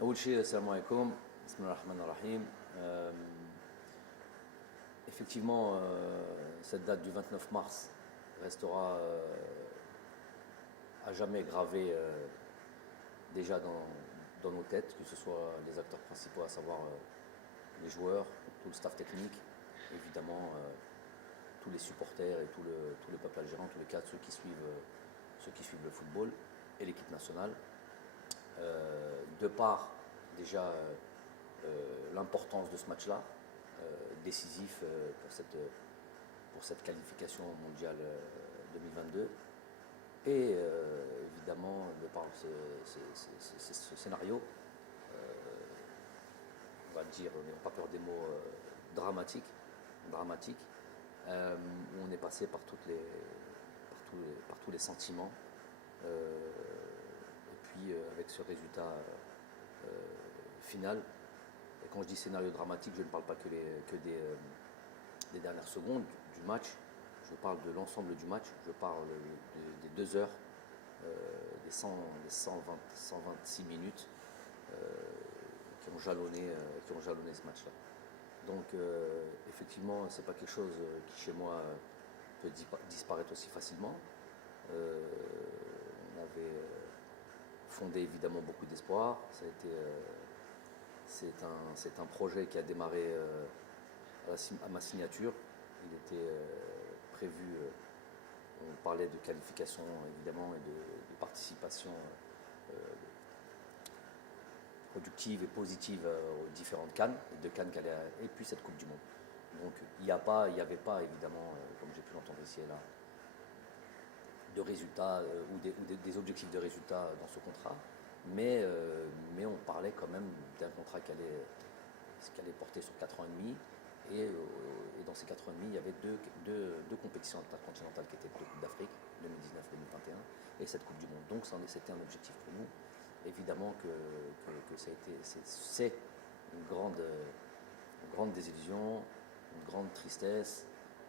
أول شيء, assalamu alaikum, bismillah ar-Rahman ar-Rahim. Effectivement, cette date du 29 mars restera à jamais gravée déjà dans nos têtes, que ce soit les acteurs principaux, à savoir les joueurs, tout le staff technique, évidemment tous les supporters et tout le peuple algérien, en tous les cas ceux qui suivent le football et l'équipe nationale. De par déjà l'importance de ce match-là, décisif pour cette qualification mondiale 2022, et évidemment de par ce scénario, on va dire, on n'a pas peur des mots, dramatique, où on est passé par tous les sentiments. Et puis avec ce résultat final. Et quand je dis scénario dramatique, je ne parle pas que des dernières secondes du match, je parle de l'ensemble du match, je parle des 2 heures, des 126 minutes qui ont jalonné ce match-là. Donc effectivement, c'est pas quelque chose qui chez moi peut disparaître aussi facilement. On avait fondé évidemment beaucoup d'espoir. C'est un projet qui a démarré à ma signature. Il était prévu, on parlait de qualification évidemment et de participation productive et positive aux différentes CAN, et puis cette Coupe du Monde. Donc il n'y avait pas évidemment, comme j'ai pu l'entendre ici et là, de résultats ou des objectifs de résultats dans ce contrat, mais on parlait quand même d'un contrat qui allait porter sur 4 ans et demi, et dans ces 4 ans et demi, il y avait deux compétitions intercontinentales qui étaient deux Coupes d'Afrique, 2019-2021, et cette Coupe du Monde. Donc c'était un objectif pour nous. Évidemment que c'est une grande désillusion, une grande tristesse,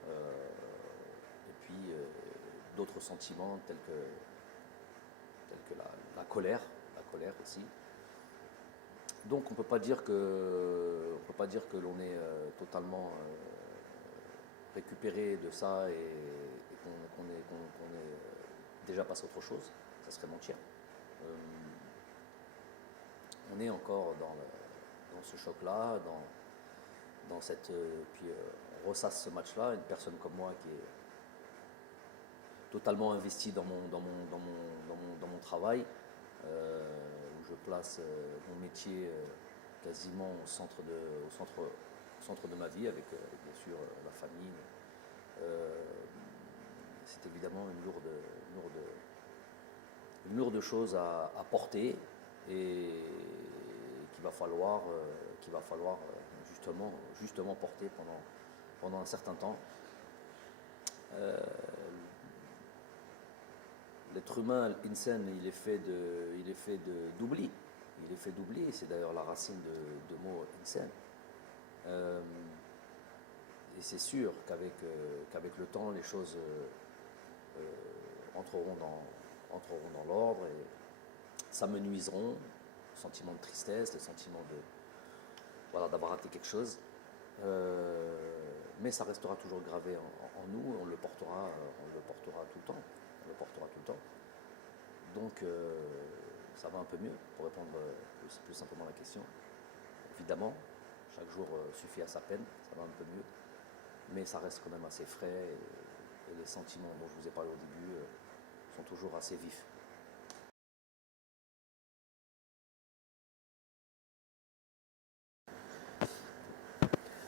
et puis d'autres sentiments tels que la colère aussi. Donc on ne peut pas dire que l'on est totalement récupéré de ça et qu'on est déjà passé à autre chose. Ça serait mentir. On est encore dans ce choc-là, puis on ressasse ce match-là. Une personne comme moi qui est totalement investie dans mon travail, où je place mon métier quasiment au centre de ma vie, avec bien sûr la famille. C'est évidemment une lourde chose à porter, et qu'il va falloir justement porter pendant un certain temps. L'être humain, l'insan, il est fait d'oubli. Il est fait d'oubli, et c'est d'ailleurs la racine de mot insan. Et c'est sûr qu'avec le temps, les choses entreront dans l'ordre, et s'amenuiseront. Le sentiment de tristesse, le sentiment d'avoir raté quelque chose. Mais ça restera toujours gravé en nous, et on le portera tout le temps. Donc ça va un peu mieux, pour répondre plus simplement à la question. Évidemment, chaque jour suffit à sa peine, ça va un peu mieux, mais ça reste quand même assez frais, et les sentiments dont je vous ai parlé au début sont toujours assez vifs.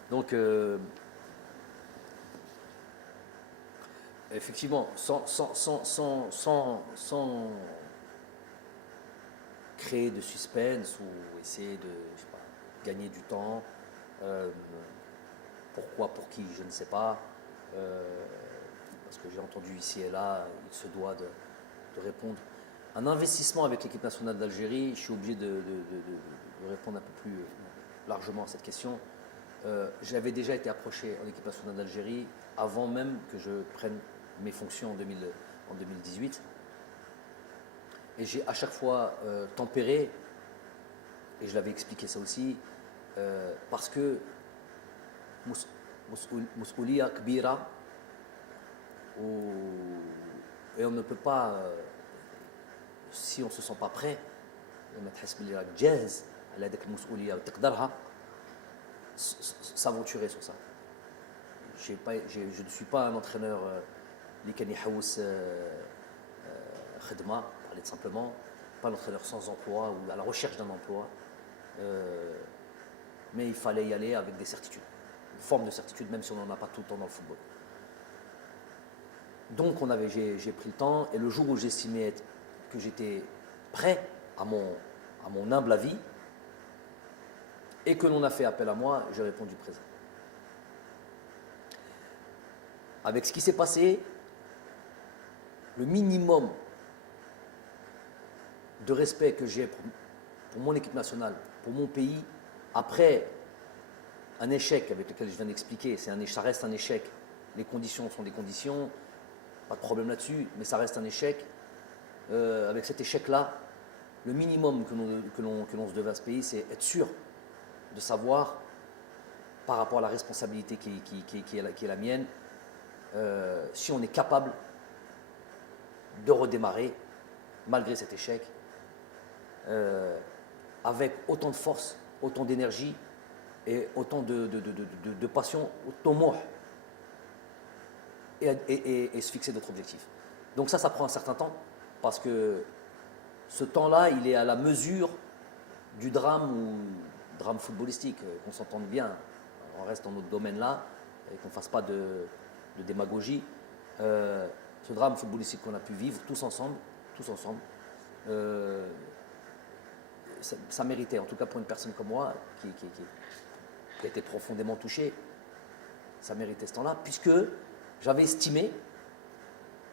Donc effectivement, sans créer de suspense ou essayer de gagner du temps, pourquoi, pour qui, je ne sais pas, parce que j'ai entendu ici et là, il se doit de répondre. Un investissement avec l'équipe nationale d'Algérie, je suis obligé de répondre un peu plus largement à cette question. J'avais déjà été approché en équipe nationale d'Algérie avant même que je prenne mes fonctions en 2018. Et j'ai à chaque fois tempéré et je l'avais expliqué ça aussi, parce que مسؤولية كبيرة et on ne peut pas, si on ne se sent pas prêt, لما تحس بلي راك جاهز على هذيك المسؤولية وتقدرها, s'aventurer sur ça. Je ne suis pas un entraîneur اللي كان يحوس خدمة, parler simplement, pas un entraîneur sans emploi ou à la recherche d'un emploi, mais il fallait y aller avec des certitudes, une forme de certitude, même si on n'en a pas tout le temps dans le football. Donc j'ai pris le temps, et le jour où j'estimais que j'étais prêt à mon humble avis, et que l'on a fait appel à moi, j'ai répondu présent. Avec ce qui s'est passé, le minimum de respect que j'ai pour mon équipe nationale, pour mon pays, après un échec avec lequel je viens d'expliquer, ça reste un échec, les conditions sont des conditions, pas de problème là-dessus, mais ça reste un échec. Avec cet échec-là, le minimum que l'on se devait à ce pays, c'est être sûr de savoir, par rapport à la responsabilité qui est la mienne, si on est capable de redémarrer, malgré cet échec, avec autant de force, autant d'énergie et autant de passion, autant et se fixer d'autres objectifs. Donc ça prend un certain temps, parce que ce temps-là, il est à la mesure du drame footballistique, qu'on s'entende bien, on reste dans notre domaine-là, et qu'on ne fasse pas de démagogie. Ce drame footballistique qu'on a pu vivre tous ensemble, ça méritait, en tout cas pour une personne comme moi, qui a été profondément touchée, ça méritait ce temps-là, puisque j'avais estimé,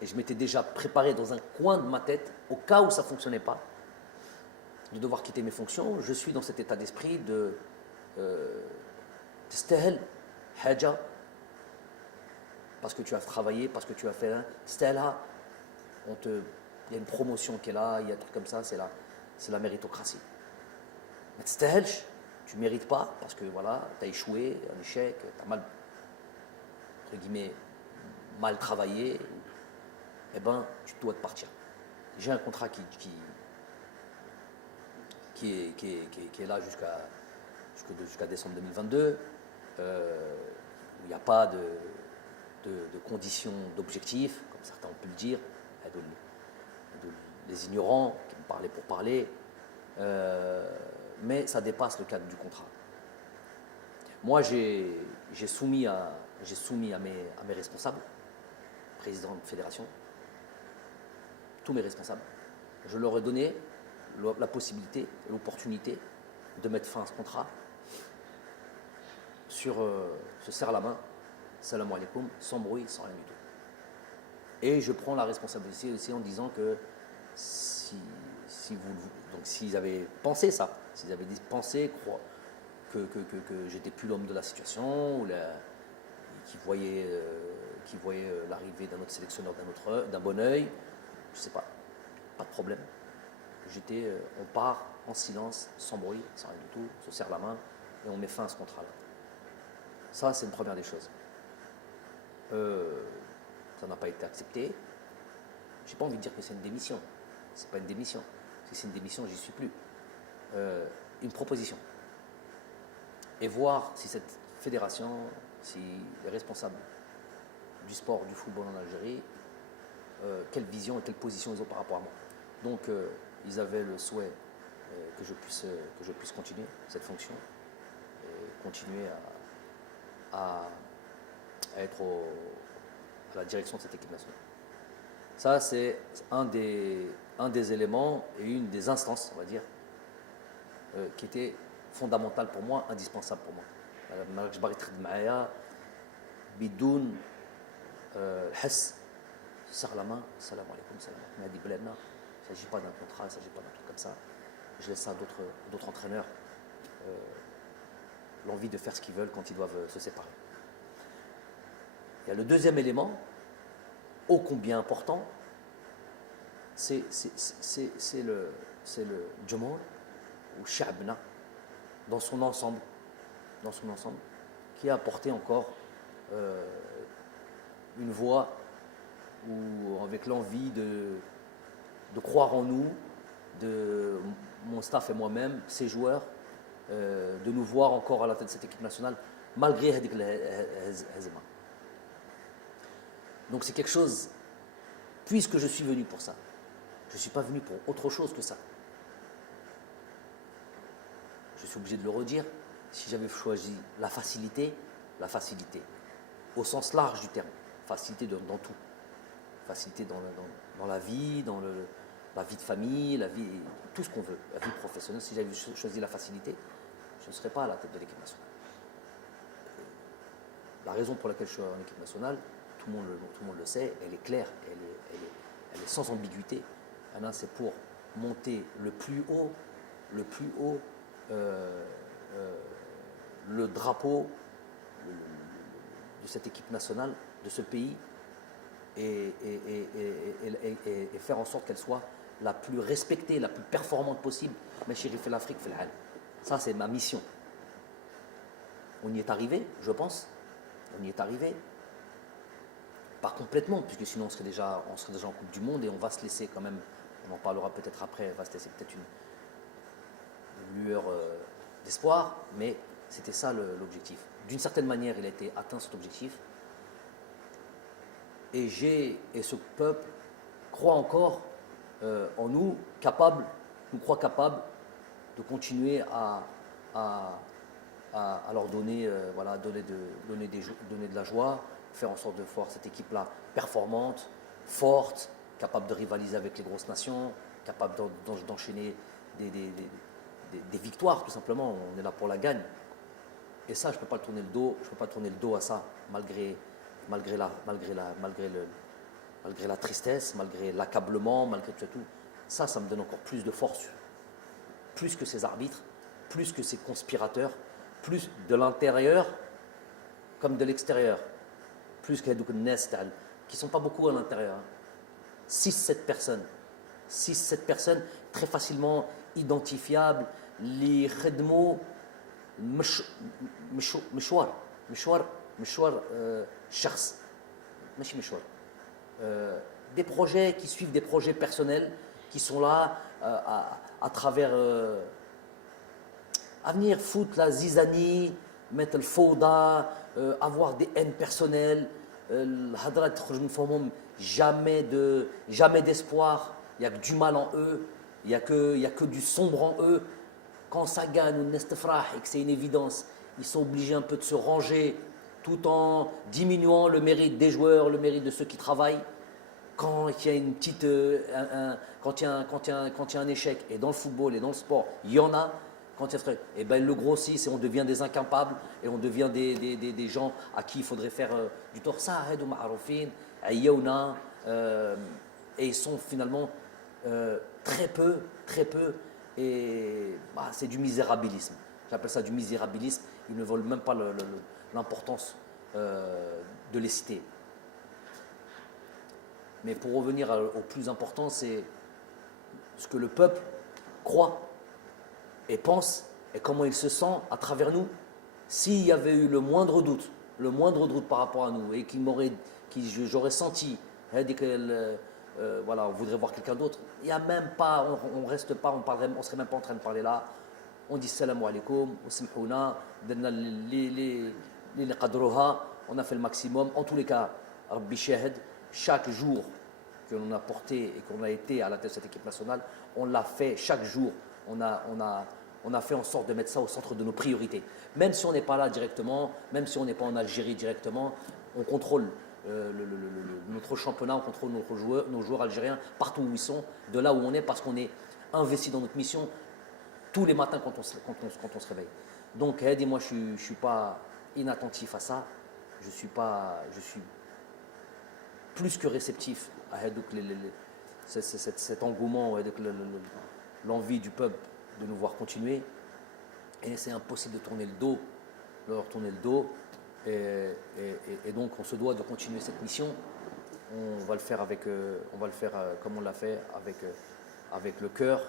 et je m'étais déjà préparé dans un coin de ma tête, au cas où ça ne fonctionnait pas, de devoir quitter mes fonctions. Je suis dans cet état d'esprit de تستاهل حاجة, parce que tu as travaillé, parce que tu as fait تستاهلها, il y a une promotion qui est là, il y a un truc comme ça, c'est la méritocratie. Mais تستاهلش, tu ne mérites pas, parce que voilà, tu as échoué, un échec, tu as mal, entre guillemets, mal travaillé, eh ben, tu dois te partir. J'ai un contrat qui est là jusqu'à décembre 2022, où il n'y a pas de conditions d'objectifs, comme certains ont pu le dire, les ignorants qui me parlaient pour parler, mais ça dépasse le cadre du contrat. Moi, j'ai soumis à mes responsables, président de fédération, tous mes responsables, je leur ai donné la possibilité, l'opportunité de mettre fin à ce contrat sur se serre la main, salam alaikum, sans bruit, sans rien du tout. Et je prends la responsabilité aussi en disant que s'ils avaient pensé ça, s'ils avaient pensé que j'étais plus l'homme de la situation, ou qui voyaient l'arrivée d'un autre sélectionneur d'un bon œil, je ne sais pas de problème. On part en silence, sans bruit, sans rien du tout, on se serre la main et on met fin à ce contrat-là. Ça, c'est une première des choses. Ça n'a pas été accepté. Je n'ai pas envie de dire que c'est une démission. Ce n'est pas une démission. Si c'est une démission, j'y suis plus. Une proposition. Et voir si cette fédération, si les responsables du sport, du football en Algérie, quelle vision et quelle position ils ont par rapport à moi. Donc, ils avaient le souhait que je puisse continuer cette fonction et continuer à être à la direction de cette équipe nationale. Ça, c'est un des éléments et une des instances, on va dire, qui était fondamentale pour moi, indispensable pour moi. مالكش باغي تخدم معايا بدون الحس, serre la main, salam alaikum, salam alaikum. Il ne s'agit pas d'un contrat, il ne s'agit pas d'un truc comme ça. Je laisse ça à d'autres entraîneurs, l'envie de faire ce qu'ils veulent quand ils doivent se séparer. Il y a le deuxième élément, ô combien important, c'est le Jumhur ou Sha'bna, dans son ensemble, qui a apporté encore une voix ou avec l'envie de croire en nous, de mon staff et moi-même, ces joueurs, de nous voir encore à la tête de cette équipe nationale, malgré هذيك الهزيمة. Donc c'est quelque chose, puisque je suis venu pour ça, je ne suis pas venu pour autre chose que ça. Je suis obligé de le redire, si j'avais choisi la facilité, au sens large du terme, facilité dans tout, facilité dans la vie, la vie de famille, la vie, tout ce qu'on veut, la vie professionnelle. Si j'avais choisi la facilité, je ne serais pas à la tête de l'équipe nationale. La raison pour laquelle je suis en équipe nationale, tout le monde le sait, elle est claire, elle est sans ambiguïté. C'est pour monter le plus haut le drapeau de cette équipe nationale, de ce pays, et faire en sorte qu'elle soit la plus respectée, la plus performante possible. Mais chérie, fait l'Afrique, fait le hal. Ça, c'est ma mission. On y est arrivé, je pense. On y est arrivé. Pas complètement, puisque sinon on serait déjà en Coupe du Monde et on va se laisser quand même, on en parlera peut-être après, on va se laisser peut-être une lueur d'espoir, mais c'était ça l'objectif. D'une certaine manière, il a été atteint cet objectif. Et ce peuple croit encore en nous, nous croit capables de continuer à leur donner, donner de la joie, faire en sorte de voir cette équipe-là performante, forte, capable de rivaliser avec les grosses nations, capable d'enchaîner des victoires, tout simplement. On est là pour la gagne. Et ça, je ne peux pas tourner le dos à ça, malgré la tristesse, malgré l'accablement, malgré tout. Ça me donne encore plus de force, plus que ces arbitres, plus que ces conspirateurs, plus de l'intérieur comme de l'extérieur, plus que les Nest, qui ne sont pas beaucoup à l'intérieur. 6-7 personnes très facilement identifiables, les khedmo, مشوار شخص ماشي مشوار des projets qui suivent des projets personnels qui sont là à travers à venir foutre la zizanie, mettre le fauda, avoir des haines personnelles, jamais d'espoir, il n'y a que du mal en eux, il n'y a que du sombre en eux. Quand ça gagne ou nestefrah et que c'est une évidence, ils sont obligés un peu de se ranger tout en diminuant le mérite des joueurs, le mérite de ceux qui travaillent. Quand il y a une petite, quand il y a un échec, et dans le football et dans le sport, il y en a, quand il y a et ben, ils le grossissent et on devient des incapables et on devient des gens à qui il faudrait faire du tort. Ça, et ils sont finalement très peu, et c'est du misérabilisme. J'appelle ça du misérabilisme. Ils ne veulent même pas l'importance de les citer. Mais pour revenir au plus important, c'est ce que le peuple croit et pense et comment il se sent à travers nous. S'il y avait eu le moindre doute par rapport à nous et j'aurais senti on voudrait voir quelqu'un d'autre, il n'y a même pas, on reste pas, on serait même pas en train de parler là. On dit salam alaikum, on a fait le maximum. En tous les cas, Rabbi Shahid, chaque jour que l'on a porté et qu'on a été à la tête de cette équipe nationale, on l'a fait chaque jour. On a fait en sorte de mettre ça au centre de nos priorités. Même si on n'est pas là directement, même si on n'est pas en Algérie directement, on contrôle notre championnat, on contrôle nos joueurs algériens partout où ils sont, de là où on est, parce qu'on est investi dans notre mission tous les matins quand on se réveille. Donc, moi, je ne suis pas inattentif à ça. Je suis plus que réceptif à cet engouement, l'envie du peuple de nous voir continuer. Et c'est impossible de leur tourner le dos. Et donc, on se doit de continuer cette mission. On va le faire comme on l'a fait, avec le cœur.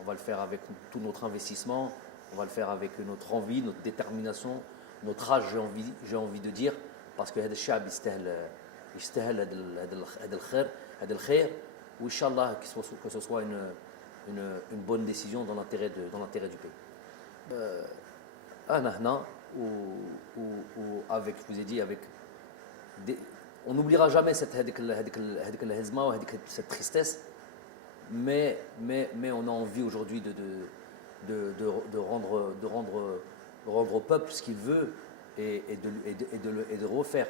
On va le faire avec tout notre investissement. On va le faire avec notre envie, notre détermination, notre rage, j'ai envie de dire, parce que هذا الشعب يستاهل هذا الخير وإنشالله que ce soit une bonne décision dans l'intérêt du pays. أنا هنا avec, je vous ai dit, avec on n'oubliera jamais cette tristesse, mais on a envie aujourd'hui de rendre au peuple ce qu'il veut et de refaire,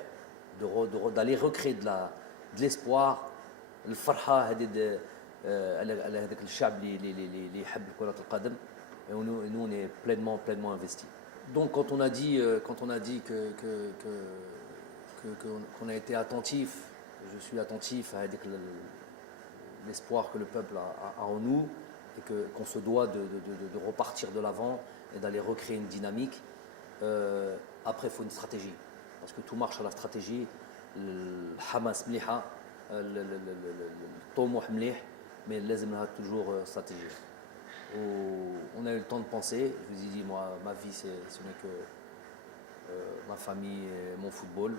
d'aller recréer de l'espoir, le farha على هذاك الشعب اللي يحب كرة القدم. Et nous on est pleinement investis. Donc quand on a dit qu'on a été attentif, je suis attentif à l'espoir que le peuple a en nous et qu'on se doit de repartir de l'avant et d'aller recréer une dynamique. Après, il faut une stratégie, parce que tout marche à la stratégie. Le Hamas mliha, le Tomouh mlih, mais لازم toujours stratégie. On a eu le temps de penser. Je vous ai dit, moi, ma vie, ce n'est que ma famille et mon football.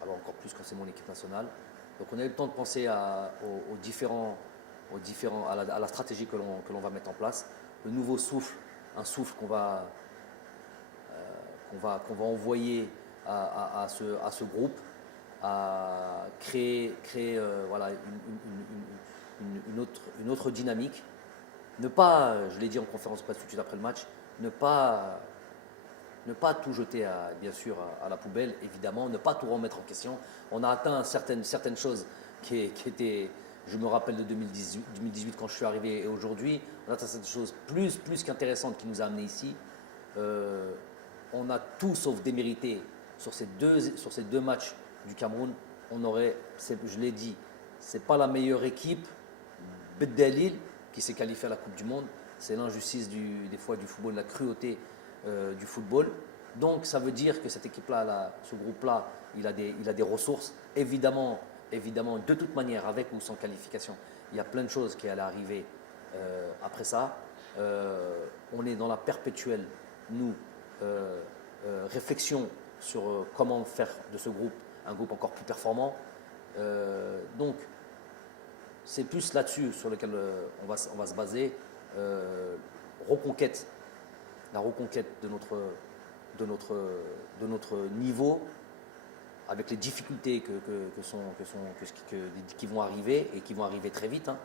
Alors encore plus quand c'est mon équipe nationale. Donc on a eu le temps de penser à la stratégie que l'on va mettre en place. Le nouveau souffle, un souffle qu'on va envoyer à ce groupe, à créer voilà, une autre dynamique. Ne pas, je l'ai dit en conférence de presse tout de suite après le match, ne pas tout jeter bien sûr à la poubelle, évidemment, ne pas tout remettre en question. On a atteint certaines choses qui étaient, je me rappelle de 2018 quand je suis arrivé et aujourd'hui, on a atteint certaines choses plus qu'intéressantes qui nous a amenés ici. On a tout sauf démérité sur ces deux matchs du Cameroun. Je l'ai dit, c'est pas la meilleure équipe, Beddalil, qui s'est qualifiée à la Coupe du Monde. C'est l'injustice des fois du football, la cruauté du football. Donc ça veut dire que cette équipe-là, ce groupe-là, il a des ressources. Évidemment, de toute manière, avec ou sans qualification, il y a plein de choses qui allaient arriver après ça. On est dans la perpétuelle, réflexion sur comment faire de ce groupe un groupe encore plus performant. Donc, c'est plus là-dessus sur lequel on va se baser. La reconquête de notre niveau, avec les difficultés qui vont arriver et qui vont arriver très vite. Hein.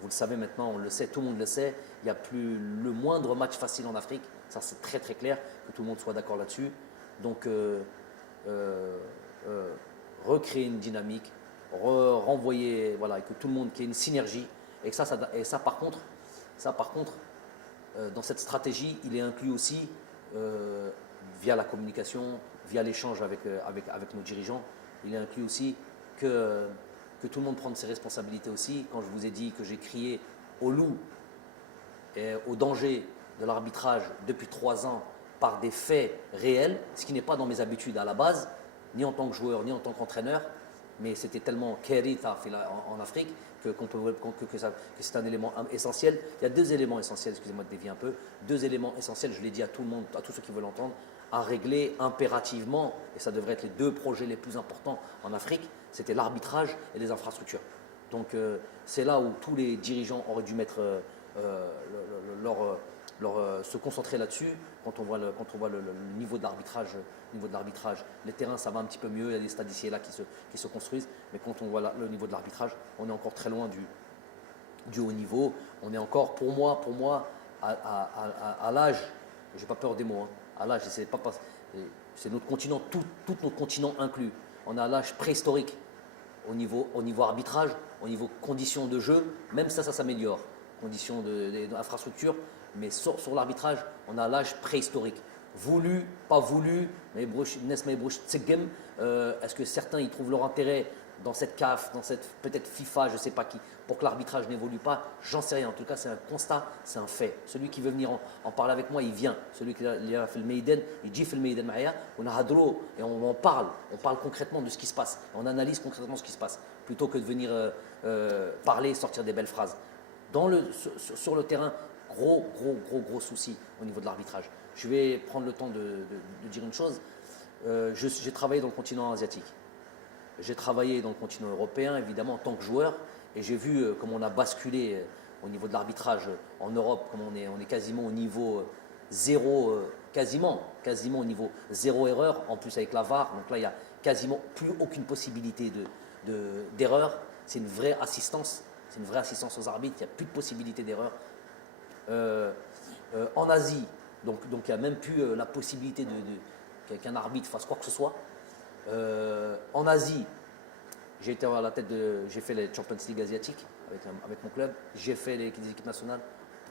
Vous le savez maintenant, on le sait, tout le monde le sait. Il n'y a plus le moindre match facile en Afrique. Ça, c'est très très clair, que tout le monde soit d'accord là-dessus. Donc, recréer une dynamique, renvoyer, voilà, et que tout le monde, qu'il y ait une synergie. Et ça par contre, dans cette stratégie, il est inclus aussi via la communication, via l'échange avec nos dirigeants. Il est inclus aussi que tout le monde prenne ses responsabilités aussi. Quand je vous ai dit que j'ai crié au loup et au danger de l'arbitrage depuis 3 ans par des faits réels, ce qui n'est pas dans mes habitudes à la base, ni en tant que joueur, ni en tant qu'entraîneur, mais c'était tellement kéritha en Afrique que c'est un élément essentiel. Il y a 2 éléments essentiels, excusez-moi de dévier un peu, 2 éléments essentiels, je l'ai dit à tout le monde, à tous ceux qui veulent l'entendre, à régler impérativement, et ça devrait être les 2 projets les plus importants en Afrique, c'était l'arbitrage et les infrastructures. Donc c'est là où tous les dirigeants auraient dû mettre se concentrer là-dessus. Quand on voit le niveau de l'arbitrage, les terrains ça va un petit peu mieux, il y a des stades ici et là qui se construisent, mais quand on voit le niveau de l'arbitrage, on est encore très loin du haut niveau. On est encore, pour moi, à l'âge, j'ai pas peur des mots, hein, à l'âge, c'est notre continent, tout notre continent inclus. On est à l'âge préhistorique au niveau arbitrage, au niveau conditions de jeu, même ça s'améliore, conditions d'infrastructure, mais sur l'arbitrage, on a l'âge préhistorique. Voulu, pas voulu, est-ce que certains y trouvent leur intérêt dans cette CAF, dans cette peut-être FIFA, je ne sais pas qui, pour que l'arbitrage n'évolue pas? J'en sais rien. En tout cas, c'est un constat, c'est un fait. Celui qui veut venir en parler avec moi, il vient. Celui qui a fait le Meiden, il dit fait le Meiden Mahia, on a Hadro et on parle concrètement de ce qui se passe. On analyse concrètement ce qui se passe, plutôt que de venir parler, sortir des belles phrases. Sur le terrain, gros souci au niveau de l'arbitrage. Je vais prendre le temps de dire une chose. J'ai travaillé dans le continent asiatique. J'ai travaillé dans le continent européen, évidemment, en tant que joueur. Et j'ai vu comment on a basculé au niveau de l'arbitrage en Europe, comme on est quasiment au niveau zéro, quasiment au niveau zéro erreur, en plus avec la VAR. Donc là, il n'y a quasiment plus aucune possibilité d'erreur. C'est une vraie assistance. C'est une vraie assistance aux arbitres. Il n'y a plus de possibilité d'erreur. En Asie, donc il n'y a même plus la possibilité qu'un arbitre fasse quoi que ce soit. En Asie, j'ai été à la tête j'ai fait les Champions League asiatiques avec mon club. J'ai fait les équipes nationales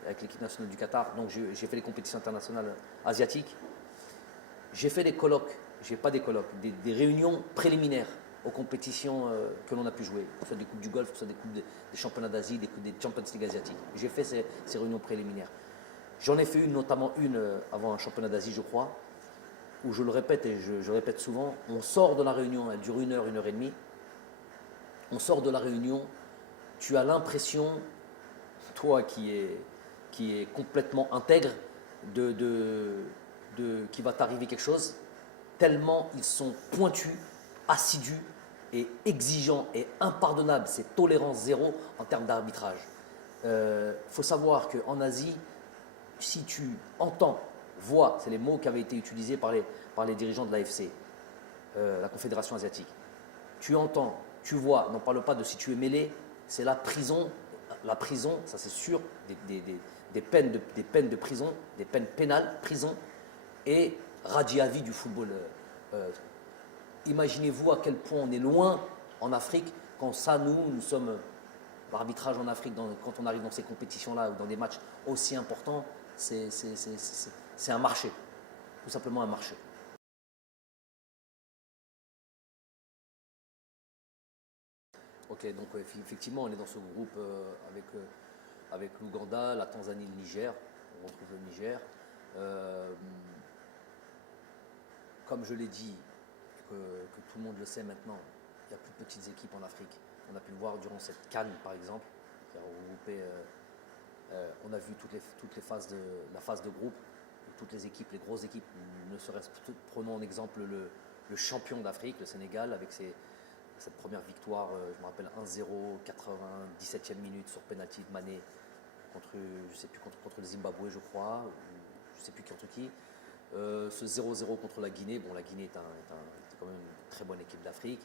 avec l'équipe nationale du Qatar. Donc j'ai fait les compétitions internationales asiatiques. J'ai fait des colloques, pas des colloques, des réunions préliminaires aux compétitions que l'on a pu jouer, que ce soit des coupes du Golfe, que ce soit des coupes des championnats d'Asie, des Champions League asiatiques. J'ai fait ces réunions préliminaires. J'en ai fait notamment une avant un championnat d'Asie, je crois, où je le répète et je répète souvent, on sort de la réunion, elle dure 1 heure, 1 heure et demie. On sort de la réunion, tu as l'impression, toi qui est complètement intègre, qu'il va t'arriver quelque chose, tellement ils sont pointus, assidus et exigeants et impardonnables. C'est tolérance zéro en termes d'arbitrage. Faut savoir qu'en Asie, si tu entends, vois, c'est les mots qui avaient été utilisés par les dirigeants de l'AFC, la Confédération asiatique. Tu entends, tu vois, n'en parle pas de si tu es mêlé, c'est la prison. La prison, ça c'est sûr, des peines de prison, des peines pénales, prison et radis à vie du football. Imaginez-vous à quel point on est loin en Afrique quand ça, nous sommes l'arbitrage en Afrique, quand on arrive dans ces compétitions-là ou dans des matchs aussi importants, c'est un marché, tout simplement un marché. Ok, donc effectivement, on est dans ce groupe avec l'Ouganda, la Tanzanie, le Niger. On retrouve le Niger. Comme je l'ai dit, que tout le monde le sait maintenant, il y a plus de petites équipes en Afrique. On a pu le voir durant cette CAN, par exemple, qui a regroupé. On a vu toutes les phases la phase de groupe, toutes les équipes, les grosses équipes. Ne serait-ce que prenons en exemple le champion d'Afrique, le Sénégal, avec cette première victoire, je me rappelle 1-0, 97e minute sur penalty de Mané contre, je sais plus, contre le Zimbabwe, je crois, je ne sais plus contre qui. Ce 0-0 contre la Guinée, bon, la Guinée est quand même une très bonne équipe d'Afrique.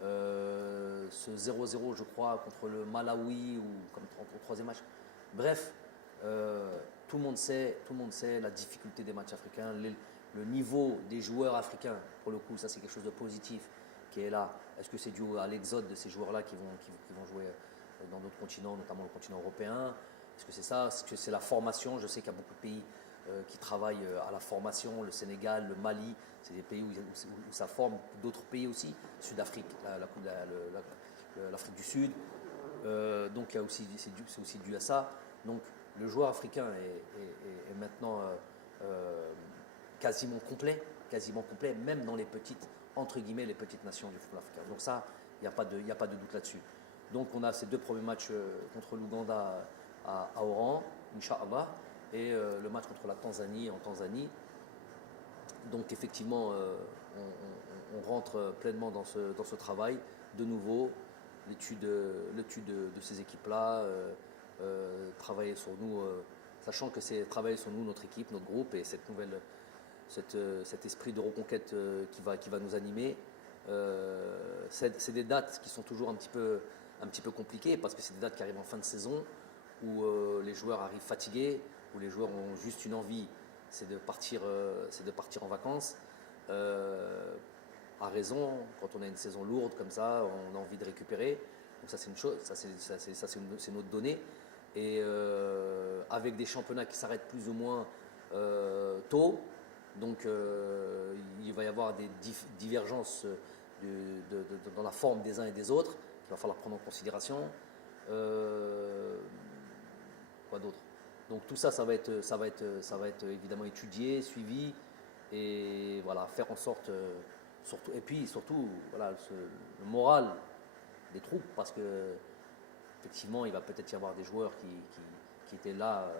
Ce 0-0, je crois, contre le Malawi ou comme au troisième match. Bref, tout le monde sait la difficulté des matchs africains, le niveau des joueurs africains, pour le coup, ça c'est quelque chose de positif qui est là. Est-ce que c'est dû à l'exode de ces joueurs-là qui vont jouer dans d'autres continents, notamment le continent européen? Est-ce que c'est ça? Est-ce que c'est la formation? Je sais qu'il y a beaucoup de pays qui travaillent à la formation, le Sénégal, le Mali, c'est des pays où ça forme, d'autres pays aussi, Sud-Afrique, l'Afrique du Sud. Donc c'est aussi dû à ça. Donc le joueur africain est maintenant quasiment complet, même dans les petites, entre guillemets, les petites nations du football africain. Donc ça, il n'y a pas de doute là-dessus. Donc on a ces 2 premiers matchs contre l'Ouganda à Oran, Inch'Allah, et le match contre la Tanzanie en Tanzanie. Donc effectivement, on rentre pleinement dans ce travail. De nouveau, l'étude de ces équipes-là, travailler sur nous, sachant que c'est travailler sur nous, notre équipe, notre groupe, et cet esprit de reconquête qui va nous animer. C'est des dates qui sont toujours un petit peu compliquées, parce que c'est des dates qui arrivent en fin de saison, où les joueurs arrivent fatigués, où les joueurs ont juste une envie, c'est de partir en vacances. À raison, quand on a une saison lourde comme ça, on a envie de récupérer. Donc ça c'est une chose, c'est notre donnée. Et avec des championnats qui s'arrêtent plus ou moins tôt, donc il va y avoir des divergences dans la forme des uns et des autres qu'il va falloir prendre en considération. Quoi d'autre? Donc tout ça, ça va être évidemment étudié, suivi, et voilà, faire en sorte, surtout, et puis surtout, voilà, le moral des troupes, parce que effectivement, il va peut-être y avoir des joueurs qui étaient là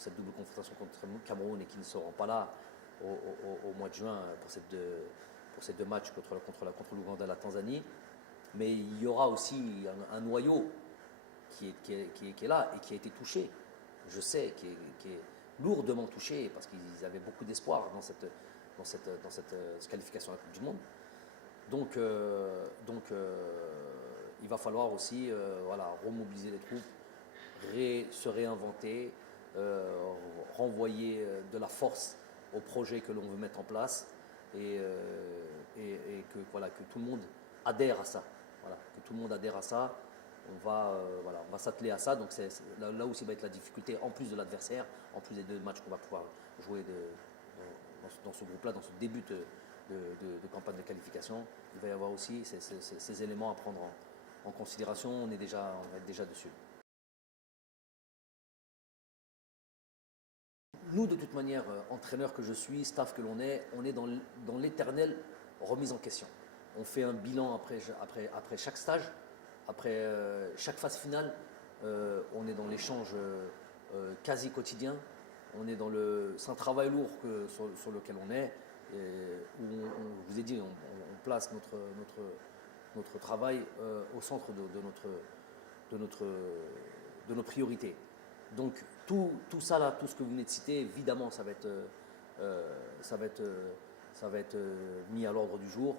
cette double confrontation contre Cameroun et qui ne seront pas là au mois de juin pour ces deux matchs contre l'Ouganda et la Tanzanie. Mais il y aura aussi un noyau qui est là et qui a été touché, je sais, qui est lourdement touché parce qu'ils avaient beaucoup d'espoir dans cette qualification à la Coupe du Monde. Donc, il va falloir aussi remobiliser les troupes, se réinventer, renvoyer de la force au projet que l'on veut mettre en place et que tout le monde adhère à ça. Voilà, que tout le monde adhère à ça. On va s'atteler à ça. Donc là aussi va être la difficulté, en plus de l'adversaire, en plus des deux matchs qu'on va pouvoir jouer dans ce groupe-là, dans ce début de campagne de qualification. Il va y avoir aussi ces éléments à prendre en considération. On va être déjà dessus. Nous, de toute manière, entraîneur que je suis, staff que l'on est, on est dans l'éternelle remise en question. On fait un bilan après chaque stage, après chaque phase finale. On est dans l'échange quasi quotidien. C'est un travail lourd sur lequel on est. Où je vous ai dit, on place notre travail au centre de nos priorités. Donc tout ça là, tout ce que vous venez de citer, évidemment, ça va être mis à l'ordre du jour.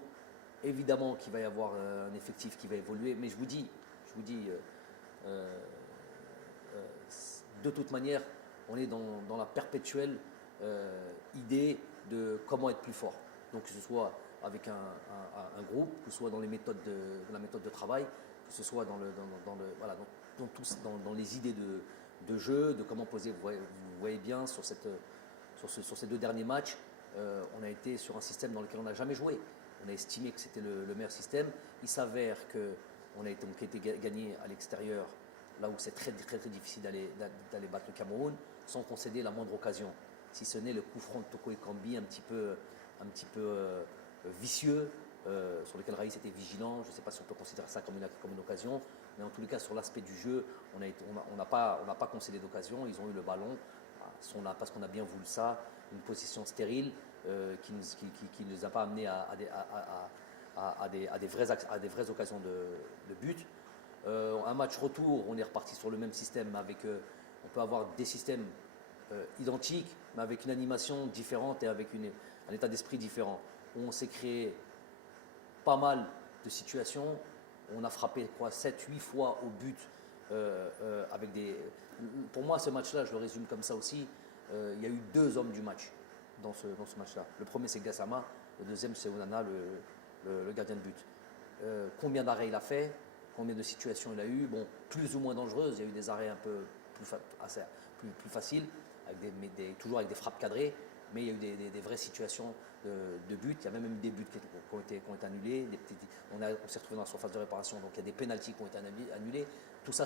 Évidemment qu'il va y avoir un effectif qui va évoluer, mais je vous dis, de toute manière, on est dans la perpétuelle idée de comment être plus fort. Donc que ce soit avec un groupe, que ce soit dans la méthode de travail, que ce soit dans les idées de jeu, de comment poser. Vous voyez bien sur ces deux derniers matchs, on a été sur un système dans lequel on n'a jamais joué. On a estimé que c'était le meilleur système. Il s'avère qu'on a été gagné à l'extérieur, là où c'est très, très, très difficile d'aller battre le Cameroun, sans concéder la moindre occasion. Si ce n'est le coup franc de Toko Ekambi un petit peu vicieux, sur lequel Raïs était vigilant. Je ne sais pas si on peut considérer ça comme une occasion, mais en tous les cas, sur l'aspect du jeu, on n'a pas concédé d'occasion. Ils ont eu le ballon, ils sont là parce qu'on a bien voulu ça, une position stérile qui ne nous a pas amené à des vraies occasions de but. Un match retour, on est reparti sur le même système, on peut avoir des systèmes identiques, mais avec une animation différente et avec un état d'esprit différent. On s'est créé pas mal de situations. On a frappé 7-8 fois au but Pour moi, ce match-là, je le résume comme ça aussi. Il y a eu deux hommes du match dans ce match-là. Le premier, c'est Gassama. Le deuxième, c'est Onana, le gardien de but. Combien d'arrêts il a fait? Combien de situations il a eu? Bon, plus ou moins dangereuses. Il y a eu des arrêts un peu plus faciles, toujours avec des frappes cadrées. Mais il y a eu des vraies situations de but. Il y a même eu des buts qui ont été annulés. On s'est retrouvé dans la surface de réparation, donc il y a des pénaltys qui ont été annulés. Tout ça,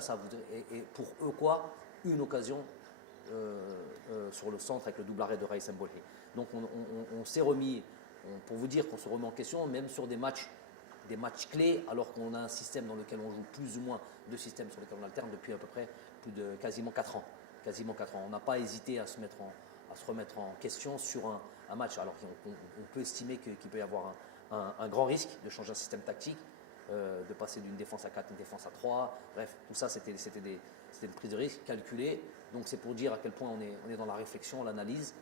et pour eux quoi? Une occasion sur le centre avec le double arrêt de Raïs Mbolhi. Donc on s'est remis, pour vous dire qu'on se remet en question, même sur des matchs clés, alors qu'on a un système dans lequel on joue plus ou moins deux systèmes sur lesquels on alterne depuis à peu près quasiment 4 ans. On n'a pas hésité à se remettre en question sur un match, alors qu'on peut estimer qu'il peut y avoir un grand risque de changer un système tactique, de passer d'une défense à 4 à une défense à 3. Bref, tout ça, c'était une prise de risque calculée. Donc c'est pour dire à quel point on est dans la réflexion, l'analyse.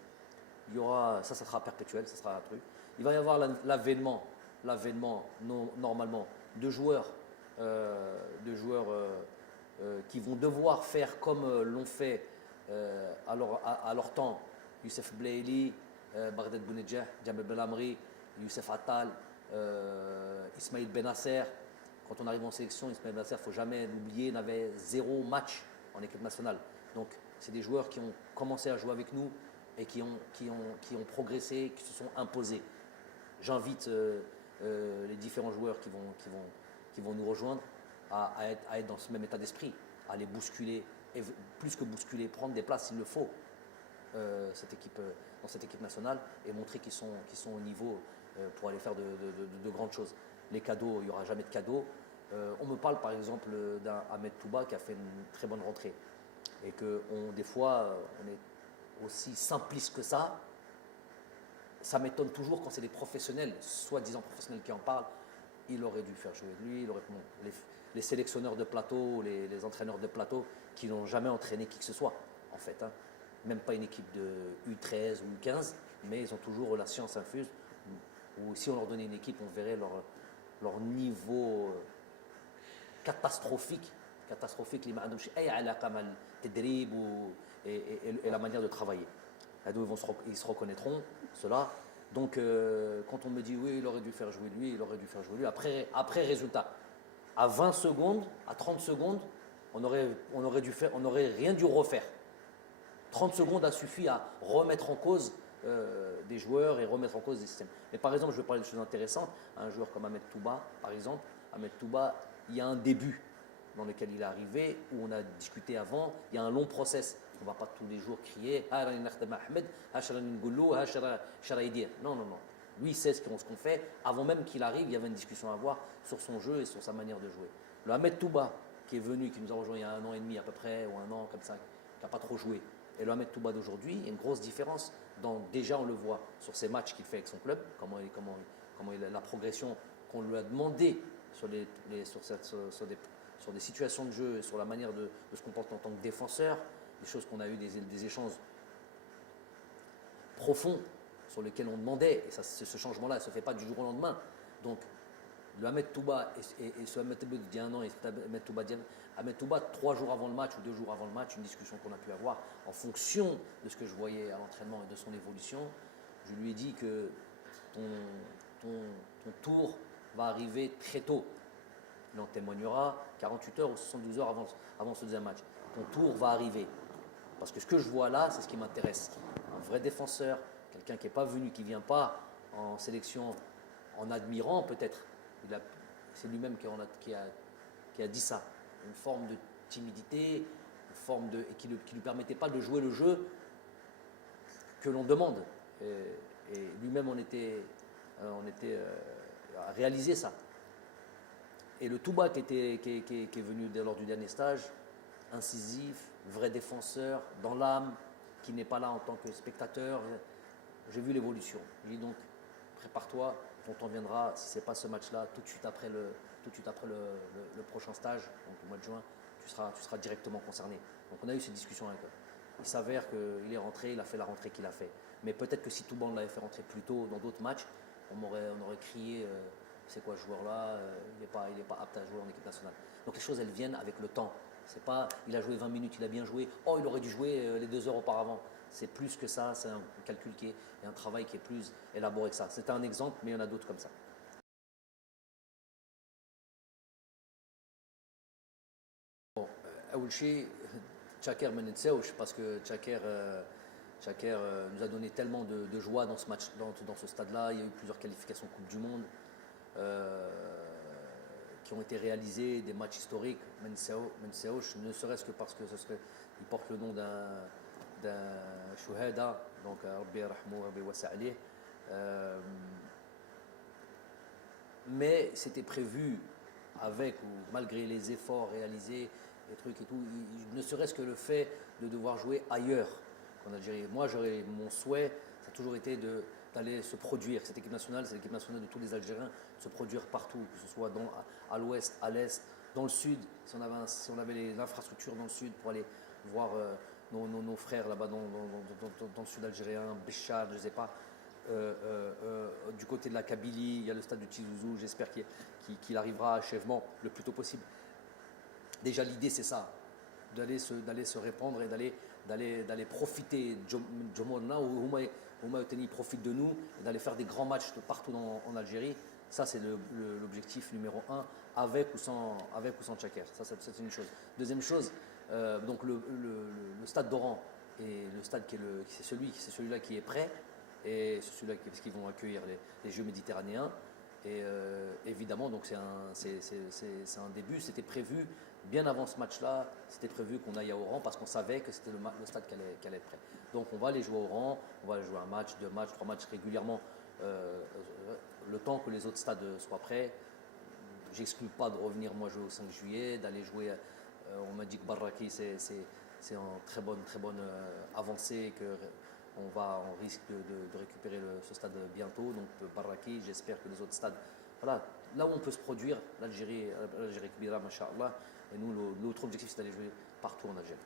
Il y aura, ça sera perpétuel, ça sera un truc. Il va y avoir l'avènement normalement de joueurs qui vont devoir faire comme l'ont fait à leur temps Youssef Blaili, Baghdad Bounedjah, Djamel Belamri, Youssef Attal, Ismail Benasser. Quand on arrive en sélection, Ismail Benasser, il ne faut jamais l'oublier, n'avait 0 match en équipe nationale. Donc c'est des joueurs qui ont commencé à jouer avec nous et qui ont progressé, qui se sont imposés. J'invite les différents joueurs qui vont nous rejoindre à être dans ce même état d'esprit, à les bousculer, et plus que bousculer, prendre des places s'il le faut dans cette équipe nationale et montrer qu'ils sont au niveau pour aller faire de grandes choses. Les cadeaux, il n'y aura jamais de cadeaux. On me parle par exemple d'un Ahmed Touba qui a fait une très bonne rentrée et que des fois aussi simpliste que ça m'étonne toujours quand c'est des professionnels, soi-disant professionnels qui en parlent. Il aurait dû faire jouer lui, les sélectionneurs de plateau, les entraîneurs de plateau qui n'ont jamais entraîné qui que ce soit, en fait. Hein. Même pas une équipe de U13 ou U15, mais ils ont toujours la science infuse. Ou si on leur donnait une équipe, on verrait leur niveau catastrophique, catastrophique, et la manière de travailler. Ils se reconnaîtront, cela. Donc, quand on me dit oui, il aurait dû faire jouer lui, il aurait dû faire jouer lui, après résultat, à 20 secondes, à 30 secondes, on n'aurait rien dû refaire. 30 secondes a suffi à remettre en cause des joueurs et remettre en cause des systèmes. Mais par exemple, je vais parler de choses intéressantes. Un joueur comme Ahmed Touba, par exemple, Ahmed Touba, il y a un début dans lequel il est arrivé, où on a discuté avant, il y a un long process. On ne va pas tous les jours crier non, non, non. Lui, il sait ce qu'on fait. Avant même qu'il arrive, il y avait une discussion à avoir sur son jeu et sur sa manière de jouer. Le Ahmed Touba, qui est venu, qui nous a rejoint il y a 1 an et demi à peu près, ou 1 an comme ça, qui n'a pas trop joué, et le Ahmed Touba d'aujourd'hui, il y a une grosse différence. Déjà, on le voit sur ses matchs qu'il fait avec son club, la progression qu'on lui a demandé sur des situations de jeu, sur la manière de se comporter en tant que défenseur, des choses qu'on a eu des échanges profonds sur lesquels on demandait, et ce changement-là ne se fait pas du jour au lendemain. Donc, le Ahmed Touba et ce Ahmed Touba d'il y a 1 an et Ahmed Touba 3 jours avant le match ou 2 jours avant le match, une discussion qu'on a pu avoir en fonction de ce que je voyais à l'entraînement et de son évolution, je lui ai dit que ton tour va arriver très tôt. Il en témoignera 48 heures ou 72 heures avant ce deuxième match. Ton tour va arriver. Parce que ce que je vois là, c'est ce qui m'intéresse. Un vrai défenseur, quelqu'un qui n'est pas venu, qui ne vient pas en sélection en admirant peut-être. C'est lui-même qui a dit ça. Une forme de timidité, qui ne lui permettait pas de jouer le jeu que l'on demande. Et lui-même, on était à réaliser ça. Et le Touba qui est venu lors du dernier stage, incisif, vrai défenseur, dans l'âme, qui n'est pas là en tant que spectateur, j'ai vu l'évolution. Je dis donc, prépare-toi, ton temps viendra, si ce n'est pas ce match-là, tout de suite après le prochain stage, donc au mois de juin, tu seras directement concerné. Donc on a eu cette discussion avec eux. Il s'avère qu'il est rentré, il a fait la rentrée qu'il a fait. Mais peut-être que si Touba l'avait fait rentrer plus tôt dans d'autres matchs, on aurait crié c'est quoi ce joueur-là, il n'est pas apte à jouer en équipe nationale. Donc les choses, elles viennent avec le temps. C'est pas, il a joué 20 minutes, il a bien joué, oh il aurait dû jouer les 2 heures auparavant. C'est plus que ça, c'est un calcul et un travail qui est plus élaboré que ça. C'est un exemple, mais il y en a d'autres comme ça. Bon, أول شيء Tchaker ما ننساوش parce que Tchaker nous a donné tellement de joie dans ce match, dans ce stade-là. Il y a eu plusieurs qualifications Coupe du Monde qui ont été réalisées, des matchs historiques. Menseauch, ne serait-ce que parce que il porte le nom d'un Shuhada, donc Rabbi Rahmou, Rabbi Wasa alayh. Mais c'était prévu avec ou malgré les efforts réalisés, les trucs et tout, ne serait-ce que le fait de devoir jouer ailleurs qu'en Algérie. Moi, mon souhait, ça a toujours été d'aller se produire. Cette équipe nationale, c'est l'équipe nationale de tous les Algériens, de se produire partout, que ce soit à l'ouest, à l'est, dans le sud, si on avait l'infrastructure dans le sud pour aller voir nos frères là-bas dans le sud algérien, Béchar, je ne sais pas. Du côté de la Kabylie, il y a le stade de Tizouzou, j'espère qu'il arrivera à achèvement le plus tôt possible. Déjà l'idée c'est ça, d'aller se répandre et d'aller profiter de Jomorna ou Humayoteni profite de nous et d'aller faire des grands matchs partout en Algérie. Ça c'est l'objectif numéro 1, avec ou sans Tchaker. Ça c'est une chose. Deuxième chose, donc le stade d'Oran et le stade c'est celui-là qui est prêt. Et c'est celui-là parce qu'ils vont accueillir les Jeux méditerranéens. Et évidemment, donc c'est un début. C'était prévu bien avant ce match-là. C'était prévu qu'on aille à Oran parce qu'on savait que c'était le stade qui allait être prêt. Donc on va aller jouer à Oran. On va aller jouer un match, 2 matchs, 3 matchs régulièrement. Le temps que les autres stades soient prêts. J'exclus pas de revenir moi jouer au 5 juillet, d'aller jouer. On m'a dit que Barraki c'est en très bonne avancée on risque de récupérer ce stade bientôt. Donc Barraki, j'espère que les autres stades, voilà, là où on peut se produire, l'Algérie Kbira, Masha'Allah, et nous, notre objectif, c'est d'aller jouer partout en Algérie.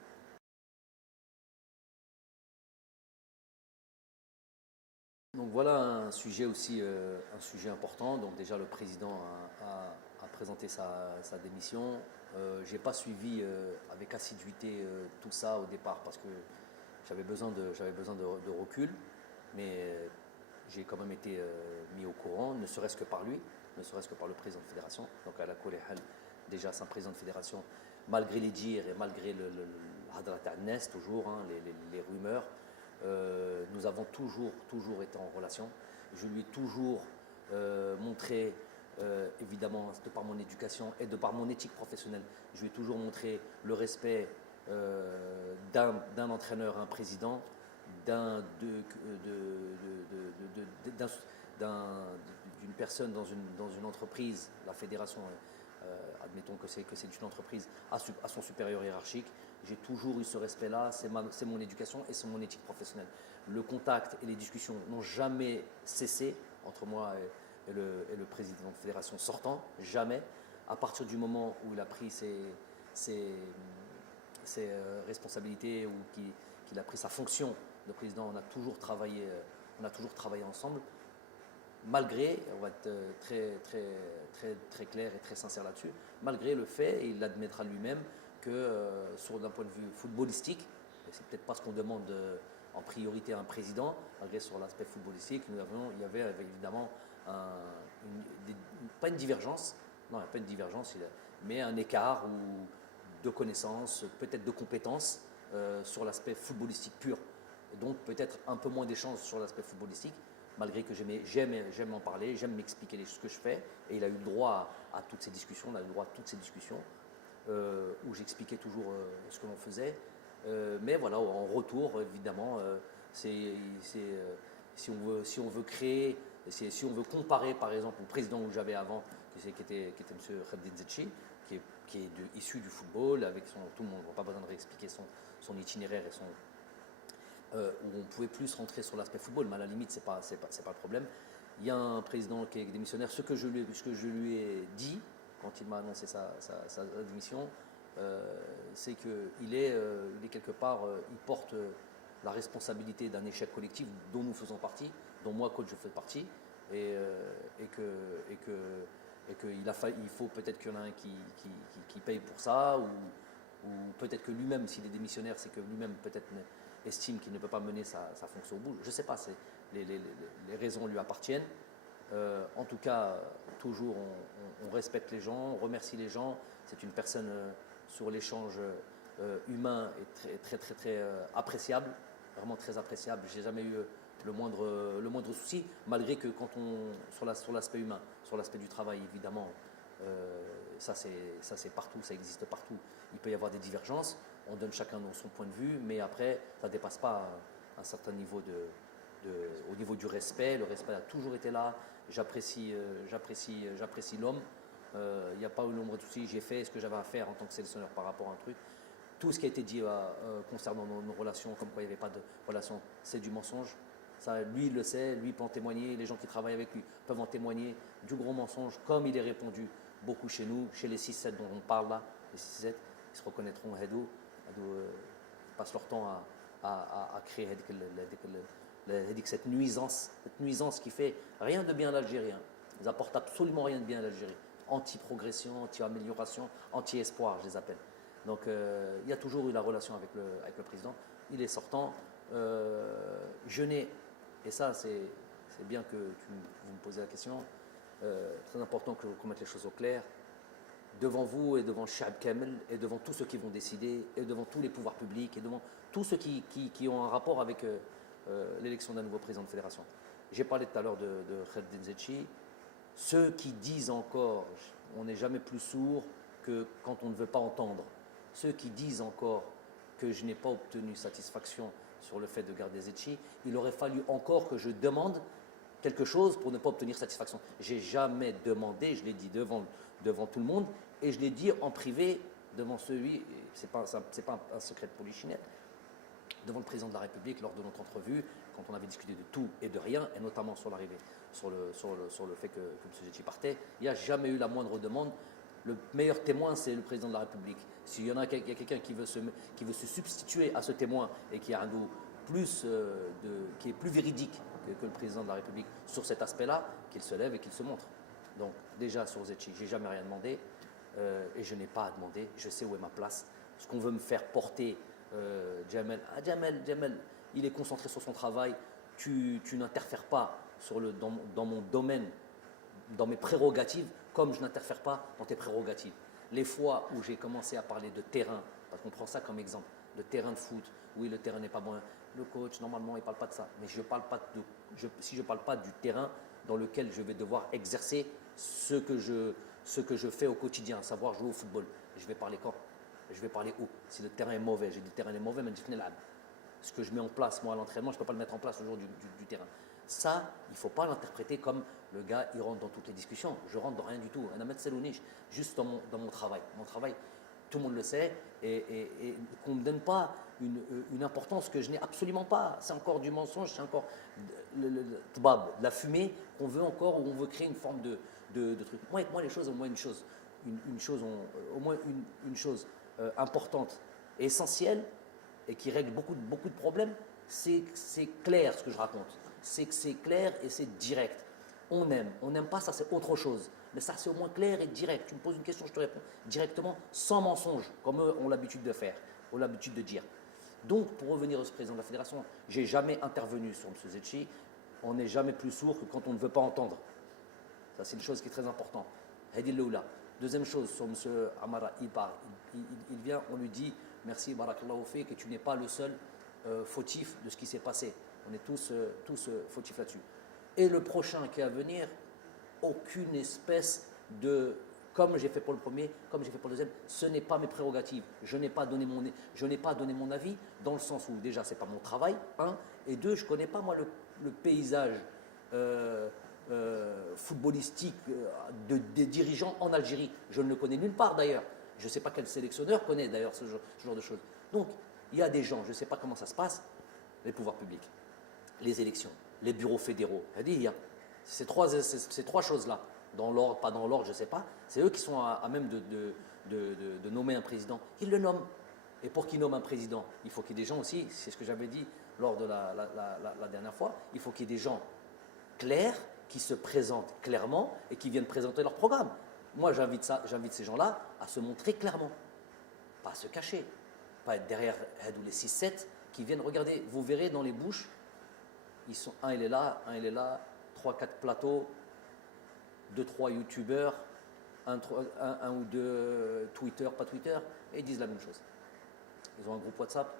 Donc voilà un sujet aussi un sujet important. Donc déjà le président a présenté sa démission. Je n'ai pas suivi avec assiduité tout ça au départ parce que j'avais besoin de recul, mais j'ai quand même été mis au courant, ne serait-ce que par lui, ne serait-ce que par le président de fédération. Donc à la Koléhal, déjà c'est un président de fédération, malgré les dires et malgré le Hadrat al-Nes, toujours, hein, les rumeurs, nous avons toujours été en relation. Je lui ai toujours montré, évidemment, de par mon éducation et de par mon éthique professionnelle, je lui ai toujours montré le respect d'un entraîneur à un président, d'une personne dans une entreprise, la fédération, admettons que c'est une entreprise, à son supérieur hiérarchique. J'ai toujours eu ce respect-là, c'est mon éducation et c'est mon éthique professionnelle. Le contact et les discussions n'ont jamais cessé entre moi et le président de fédération sortant, jamais. À partir du moment où il a pris ses responsabilités ou qu'il a pris sa fonction de président, on a toujours travaillé ensemble. Malgré, on va être très clair et très sincère là-dessus, malgré le fait, et il l'admettra lui-même, que d'un point de vue footballistique, et c'est peut-être pas ce qu'on demande en priorité à un président, malgré sur l'aspect footballistique, il y avait évidemment pas une divergence, non, il n'y a pas une divergence, mais un écart de connaissances, peut-être de compétences sur l'aspect footballistique pur. Et donc peut-être un peu moins d'échanges sur l'aspect footballistique, malgré que j'aime en parler, j'aime m'expliquer ce que je fais, et il a eu le droit à toutes ces discussions, où j'expliquais toujours ce que l'on faisait. Mais voilà, en retour, évidemment, si on veut créer, si on veut comparer par exemple au président que j'avais avant, qui était M. Khaled Zetchi, qui est issu du football, avec tout le monde, on n'a pas besoin de réexpliquer son itinéraire et où on pouvait plus rentrer sur l'aspect football, mais à la limite, c'est pas le problème. Il y a un président qui est démissionnaire. Ce que je lui ai dit quand il m'a annoncé sa démission, c'est qu'il est quelque part, il porte la responsabilité d'un échec collectif dont nous faisons partie, dont moi, coach, je fais partie, et il faut peut-être qu'il y en a un qui paye pour ça, ou peut-être que lui-même, s'il est démissionnaire, c'est que lui-même peut-être estime qu'il ne peut pas mener sa fonction au bout. Je ne sais pas, les raisons lui appartiennent. En tout cas, toujours on respecte les gens, on remercie les gens. C'est une personne sur l'échange humain et très appréciable, vraiment très appréciable. J'ai jamais eu le moindre souci, malgré que sur l'aspect humain, sur l'aspect du travail, évidemment, ça c'est partout, ça existe partout. Il peut y avoir des divergences, on donne chacun son point de vue, mais après, ça ne dépasse pas un certain niveau au niveau du respect. Le respect a toujours été là. J'apprécie l'homme. Il n'y a pas eu l'ombre de souci. J'ai fait ce que j'avais à faire en tant que sélectionneur par rapport à un truc. Tout ce qui a été dit concernant nos relations, comme quoi il n'y avait pas de relation, c'est du mensonge. Ça, lui, il le sait, lui peut en témoigner, les gens qui travaillent avec lui peuvent en témoigner, du gros mensonge, comme il est répandu beaucoup chez nous, chez les 6-7 dont on parle là, les 6-7, ils se reconnaîtront, ils passent leur temps à créer cette nuisance qui fait rien de bien à l'Algérie. Ils n'apportent absolument rien de bien à l'Algérie. Anti-progression, anti-amélioration, anti-espoir, je les appelle. Donc il y a toujours eu la relation avec le président. Il est sortant. Je n'ai, et ça c'est bien que vous me posez la question, très important qu'on mette les choses au clair, devant vous et devant Shab Kamel et devant tous ceux qui vont décider et devant tous les pouvoirs publics et devant tous ceux qui ont un rapport avec l'élection d'un nouveau président de fédération. J'ai parlé tout à l'heure de Khaled Zetchi. Ceux qui disent encore, on n'est jamais plus sourd que quand on ne veut pas entendre. Ceux qui disent encore que je n'ai pas obtenu satisfaction sur le fait de garder Zetchi, il aurait fallu encore que je demande quelque chose pour ne pas obtenir satisfaction. J'ai jamais demandé, je l'ai dit devant tout le monde, et je l'ai dit en privé devant celui, c'est pas un secret de polichinelle, devant le président de la République lors de notre entrevue, quand on avait discuté de tout et de rien, et notamment sur l'arrivée, sur le fait que M. Zetchi partait, il n'y a jamais eu la moindre demande. Le meilleur témoin, c'est le président de la République. S'il y en a quelqu'un qui veut se substituer à ce témoin et qui a un dos qui est plus véridique que le président de la République sur cet aspect-là, qu'il se lève et qu'il se montre. Donc déjà sur Zetchi, j'ai jamais rien demandé et je n'ai pas à demander. Je sais où est ma place. Ce qu'on veut me faire porter, Jamel, il est concentré sur son travail. Tu n'interfères pas dans mon domaine, dans mes prérogatives, comme je n'interfère pas dans tes prérogatives. Les fois où j'ai commencé à parler de terrain, parce qu'on prend ça comme exemple, le terrain de foot, oui, le terrain n'est pas bon. Le coach, normalement, il ne parle pas de ça. Mais si je ne parle pas du terrain dans lequel je vais devoir exercer ce que je fais au quotidien, savoir jouer au football, je vais parler quand? Je vais parler où? Si le terrain est mauvais, j'ai dit le terrain est mauvais, mais je finis là. Ce que je mets en place, moi, à l'entraînement, je ne peux pas le mettre en place le jour du terrain. Ça, il ne faut pas l'interpréter comme le gars, il rentre dans toutes les discussions. Je rentre dans rien du tout. Un Ahmed Selouniche, juste dans mon travail. Mon travail, tout le monde le sait, et qu'on ne me donne pas une importance que je n'ai absolument pas. C'est encore du mensonge, c'est encore la fumée qu'on veut encore, où on veut créer une forme de truc. Moi, les choses, au moins une chose importante et essentielle, et qui règle beaucoup de problèmes, c'est clair ce que je raconte. C'est que c'est clair et c'est direct. On n'aime pas, ça c'est autre chose. Mais ça c'est au moins clair et direct. Tu me poses une question, je te réponds directement, sans mensonge, comme eux ont l'habitude de faire, ont l'habitude de dire. Donc, pour revenir au président de la fédération, j'ai jamais intervenu sur M. Zetchi. On n'est jamais plus sourd que quand on ne veut pas entendre. Ça c'est une chose qui est très importante. Hadi Loula. Deuxième chose, sur M. Amara, il vient, on lui dit merci, barakallahu fik, que tu n'es pas le seul fautif de ce qui s'est passé. On est tous fautifs là-dessus. Et le prochain qui est à venir, aucune espèce de, comme j'ai fait pour le premier, comme j'ai fait pour le deuxième, ce n'est pas mes prérogatives. Je n'ai pas donné mon avis, dans le sens où déjà c'est pas mon travail, et deux, je ne connais pas moi le paysage footballistique des dirigeants en Algérie. Je ne le connais nulle part d'ailleurs. Je ne sais pas quel sélectionneur connaît d'ailleurs ce genre de choses. Donc, il y a des gens, je ne sais pas comment ça se passe, les pouvoirs publics, les élections, les bureaux fédéraux. Ces trois choses-là, dans l'ordre, pas dans l'ordre, je ne sais pas, c'est eux qui sont à même de nommer un président. Ils le nomment. Et pour qu'ils nomment un président, il faut qu'il y ait des gens aussi, c'est ce que j'avais dit lors de la dernière fois, il faut qu'il y ait des gens clairs, qui se présentent clairement et qui viennent présenter leur programme. Moi, j'invite ces gens-là à se montrer clairement, pas à se cacher, pas être derrière les 6-7 qui viennent regarder. Vous verrez dans les bouches, un il est là, 3-4 plateaux, 2-3 youtubeurs, un ou deux Twitter, pas Twitter, et ils disent la même chose. Ils ont un groupe WhatsApp,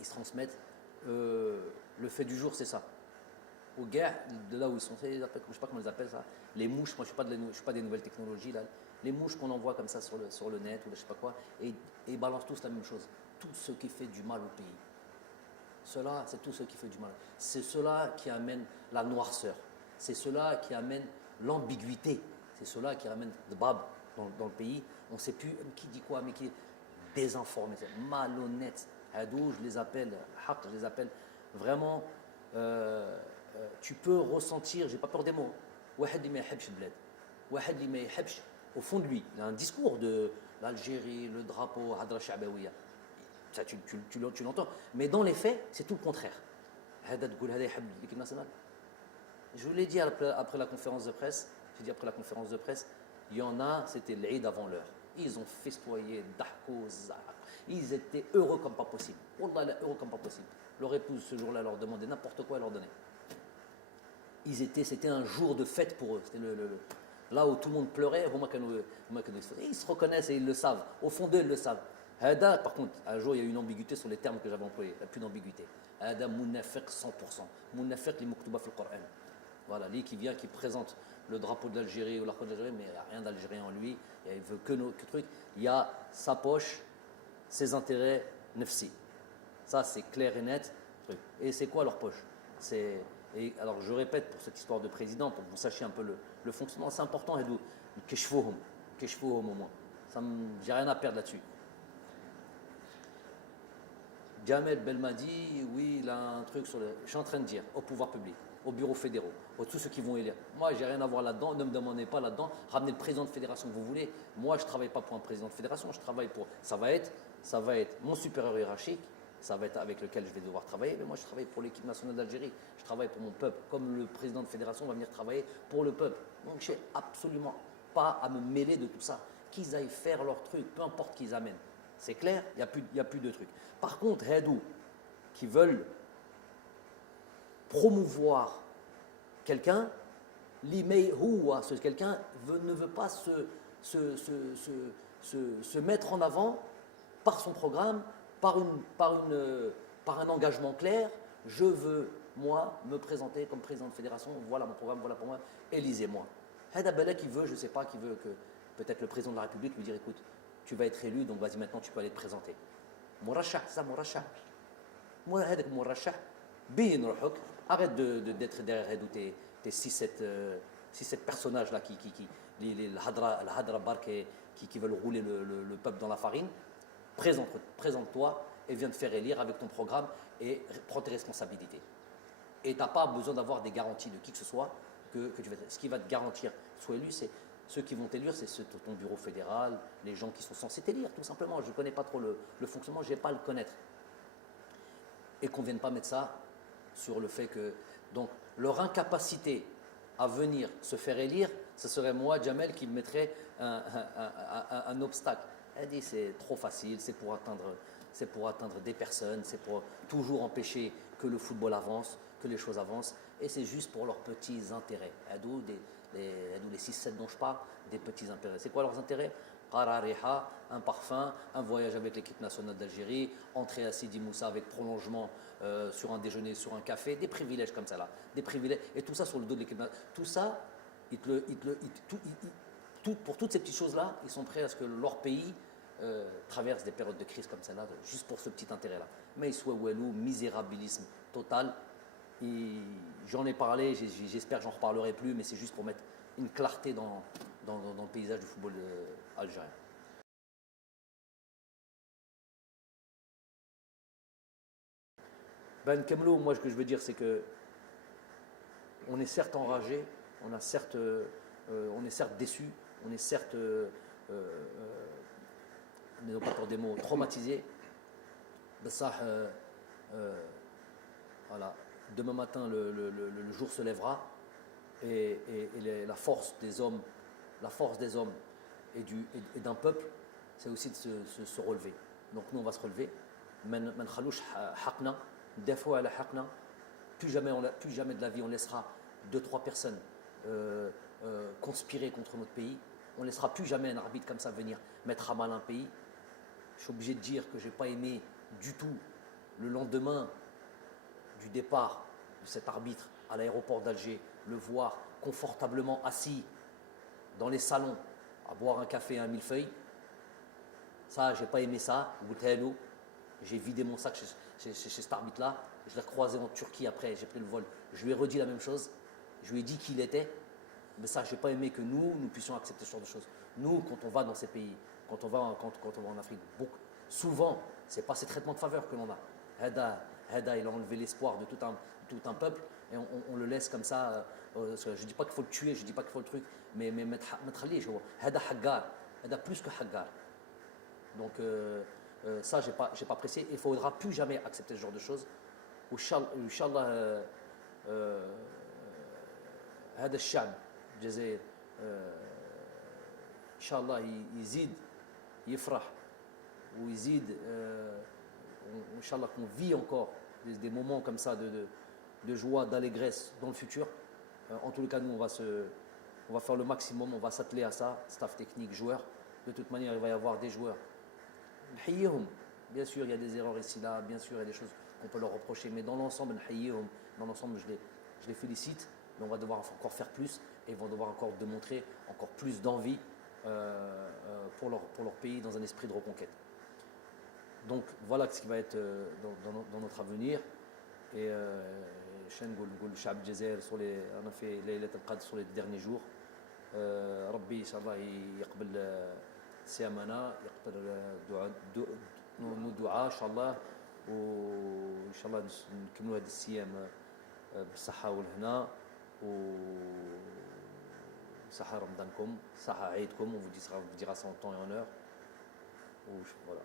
ils se transmettent. Le fait du jour, c'est ça. Aux gars, de là où ils sont, je ne sais pas comment ils appellent ça, les mouches, moi je ne suis pas des nouvelles technologies, là, les mouches qu'on envoie comme ça sur le net ou je ne sais pas quoi, et ils balancent tous la même chose. Tout ce qui fait du mal au pays. Cela, c'est tout ce qui fait du mal. C'est cela qui amène la noirceur. C'est cela qui amène l'ambiguïté. C'est cela qui amène le bab dans le pays. On ne sait plus qui dit quoi, mais qui est désinformé, malhonnête. Hadou, je les appelle vraiment. Tu peux ressentir, j'ai pas peur des mots, au fond de lui, il a un discours de l'Algérie, le drapeau, Hadra Sha'bawiya. Ça, tu l'entends. Mais dans les faits, c'est tout le contraire. Je vous l'ai dit après la conférence de presse, il y en a, c'était l'Eid avant l'heure. Ils ont festoyé, ils étaient heureux comme pas possible. Wallah, heureux comme pas possible. Leur épouse, ce jour-là, leur demandait n'importe quoi, elle leur donnait. C'était un jour de fête pour eux. C'était là où tout le monde pleurait, ils se reconnaissent et ils le savent. Au fond d'eux, ils le savent. Par contre, un jour, il y a eu une ambiguïté sur les termes que j'avais employés. Il n'y a plus d'ambiguïté. Hada munafiq 100%. Munafiq li mouktuba fil Coran. Voilà, lui qui vient, qui présente le drapeau de l'Algérie ou l'arc de l'Algérie, mais il n'y a rien d'algérien en lui. Il veut que truc. Il y a sa poche, ses intérêts nefsi. Ça, c'est clair et net. Et c'est quoi leur poche? Alors, je répète pour cette histoire de président, pour que vous sachiez un peu le fonctionnement. C'est important, Hedou. Keshfouhum au moins. J'ai rien à perdre là-dessus. Jamel Belmadi, oui, il a un truc sur le. Je suis en train de dire au pouvoir public, aux bureaux fédéraux, à tous ceux qui vont élire. Moi, j'ai rien à voir là-dedans, ne me demandez pas là-dedans. Ramenez le président de fédération que vous voulez. Moi, je ne travaille pas pour un président de fédération, je travaille pour. Ça va être mon supérieur hiérarchique, ça va être avec lequel je vais devoir travailler. Mais moi, je travaille pour l'équipe nationale d'Algérie, je travaille pour mon peuple. Comme le président de fédération va venir travailler pour le peuple. Donc, je n'ai absolument pas à me mêler de tout ça. Qu'ils aillent faire leur truc, peu importe qu'ils amènent. C'est clair, il n'y a plus de trucs. Par contre, Hadou, qui veulent promouvoir quelqu'un, l'email ce quelqu'un ne veut pas se mettre en avant par son programme, par un engagement clair. Je veux, moi, me présenter comme président de fédération. Voilà mon programme, voilà pour moi. Élisez-moi. Hada Bala qui veut, je ne sais pas, qui veut que peut-être le président de la République lui dise écoute, tu vas être élu, donc vas-y maintenant tu peux aller te présenter. Morachah, ça Morachah. Moi, هذاك Morachah, بين روحك. Arrête d'être derrière tes 6-7 personnages là les Hadra Bark qui veulent rouler le peuple dans la farine. Présente-toi et viens te faire élire avec ton programme et prends tes responsabilités. Et tu n'as pas besoin d'avoir des garanties de qui que ce soit que tu vas. Ce qui va te garantir sois élu, c'est ceux qui vont t'élire, c'est ton bureau fédéral, les gens qui sont censés t'élire, tout simplement. Je ne connais pas trop le fonctionnement, je n'ai pas à le connaître. Et qu'on ne vienne pas mettre ça sur le fait que. Donc, leur incapacité à venir se faire élire, ce serait moi, Jamel, qui me mettrait un obstacle. Elle dit c'est trop facile, c'est pour atteindre des personnes, c'est pour toujours empêcher que le football avance, que les choses avancent, et c'est juste pour leurs petits intérêts. D'où les 6-7 dont je parle, des petits intérêts. C'est quoi leurs intérêts? Qarariha, un parfum, un voyage avec l'équipe nationale d'Algérie, entrer à Sidi Moussa avec prolongement sur un déjeuner, sur un café, des privilèges comme ça là, des privilèges, et tout ça sur le dos de l'équipe nationale. Tout ça, pour toutes ces petites choses-là, ils sont prêts à ce que leur pays traverse des périodes de crise comme celle-là, juste pour ce petit intérêt-là. Mais il soit ouelou, misérabilisme total. J'en ai parlé, j'espère que j'en reparlerai plus, mais c'est juste pour mettre une clarté dans le paysage du football algérien. Ben Kemlo, moi ce que je veux dire c'est que on est certes enragé, on est certes déçu, on est certes, n'ayons pas pour des mots, traumatisé. Ben ça, voilà. Demain matin, le jour se lèvera et la force des hommes et d'un peuple, c'est aussi de se relever. Donc nous, on va se relever. Plus jamais de la vie, on laissera 2-3 personnes conspirer contre notre pays. On ne laissera plus jamais un arbitre comme ça venir mettre à mal un pays. Je suis obligé de dire que je n'ai pas aimé du tout le lendemain du départ de cet arbitre à l'aéroport d'Alger, le voir confortablement assis dans les salons à boire un café et un millefeuille. Ça, j'ai pas aimé ça. J'ai vidé mon sac chez cet arbitre-là. Je l'ai croisé en Turquie après, j'ai pris le vol. Je lui ai redit la même chose. Je lui ai dit qui il était. Mais ça, j'ai pas aimé que nous puissions accepter ce genre de choses. Nous, quand on va dans ces pays, quand on va en Afrique, souvent, c'est pas ces traitements de faveur que l'on a. Hada, il a enlevé l'espoir de tout un peuple et on le laisse comme ça. Je ne dis pas qu'il faut le tuer, je ne dis pas qu'il faut le truc, mais Hada Haggar, Hada plus que Haggar. Donc ça, j'ai pas apprécié. Il ne faudra plus jamais accepter ce genre de choses. Inch'Allah, هذا الشعب الجزائر إن شاء الله يزيد يفرح ويزيد Inch'Allah qu'on vit encore des moments comme ça de joie, d'allégresse dans le futur. En tous les cas, nous, on va faire le maximum, on va s'atteler à ça, staff technique, joueurs. De toute manière, il va y avoir des joueurs. Bien sûr, il y a des erreurs ici, là, bien sûr, il y a des choses qu'on peut leur reprocher, mais dans l'ensemble, je les félicite, mais on va devoir encore faire plus et ils vont devoir encore démontrer encore plus d'envie pour leur pays dans un esprit de reconquête. Donc voilà ce qui va être dans notre avenir. Et on a fait Laylat al-Qadr sur les derniers jours. Rabbi, Inch'Allah, سيامنا يقدر دعاء ان شاء الله، وان شاء الله نكملوا هذه الصيام بالصحه والهنا، وصحه رمضانكم، صحه عيدكم، on vous dira ça en temps et en heure. Voilà.